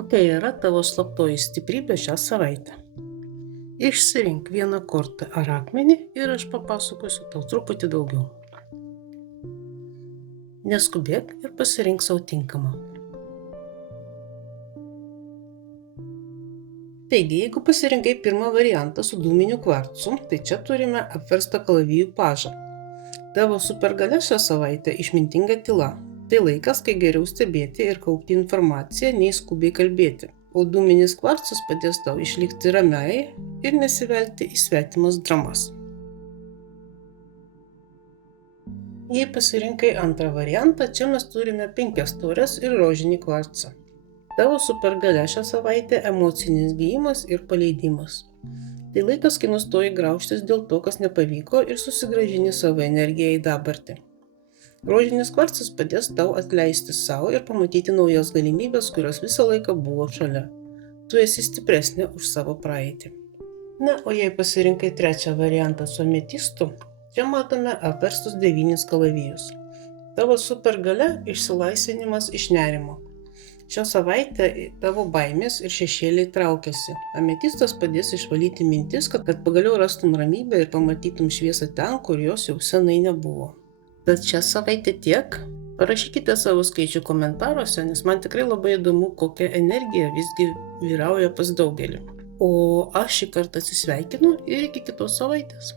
Kokia yra tavo slaptoji stiprybė šią savaitę? Išsirink vieną kortą ar akmenį ir aš papasakosiu tau truputį daugiau. Neskubėk ir pasirink savo tinkamą. Taigi, jeigu pasirinkai pirmą variantą su dūminiu kvarcu, tai čia turime apverstą kalavijų pažą. Tavo supergalia šią savaitę išmintinga tyla. Tai laikas, kai geriau stebėti ir kaupti informaciją, nei skubiai kalbėti. O dūminis kvarcas padės tau išlikti ramiai ir nesivelti į svetimas dramas. Jei pasirinkai antrą variantą, čia mes turime 5 taures ir rožinį kvarcą. Tavo supergalia šią savaitę emocinis gijimas ir paleidimas. Tai laikas, kai nustoji graužtis dėl to, kas nepavyko ir susigrąžini savo energiją į dabartį. Rožinis kvarcas padės tau atleisti savo ir pamatyti naujas galimybės, kurios visą laiką buvo šalia. Tu esi stipresnė už savo praeitį. Na, o jei pasirinkai trečią variantą su ametistu, čia matome apverstus 9 kalavijus. Tavo supergalia išsilaisvinimas iš nerimo. Šią savaitę tavo baimės ir šešėliai traukiasi. Ametistas padės išvalyti mintis, kad pagaliau rastum ramybę ir pamatytum šviesą ten, kur jos jau senai nebuvo. Tad šią savaitę tiek. Parašykite savo skaičių komentaruose, nes man tikrai labai įdomu, kokia energija visgi vyrauja pas daugelį. O aš šį kartą atsisveikinu ir iki kitos savaitės.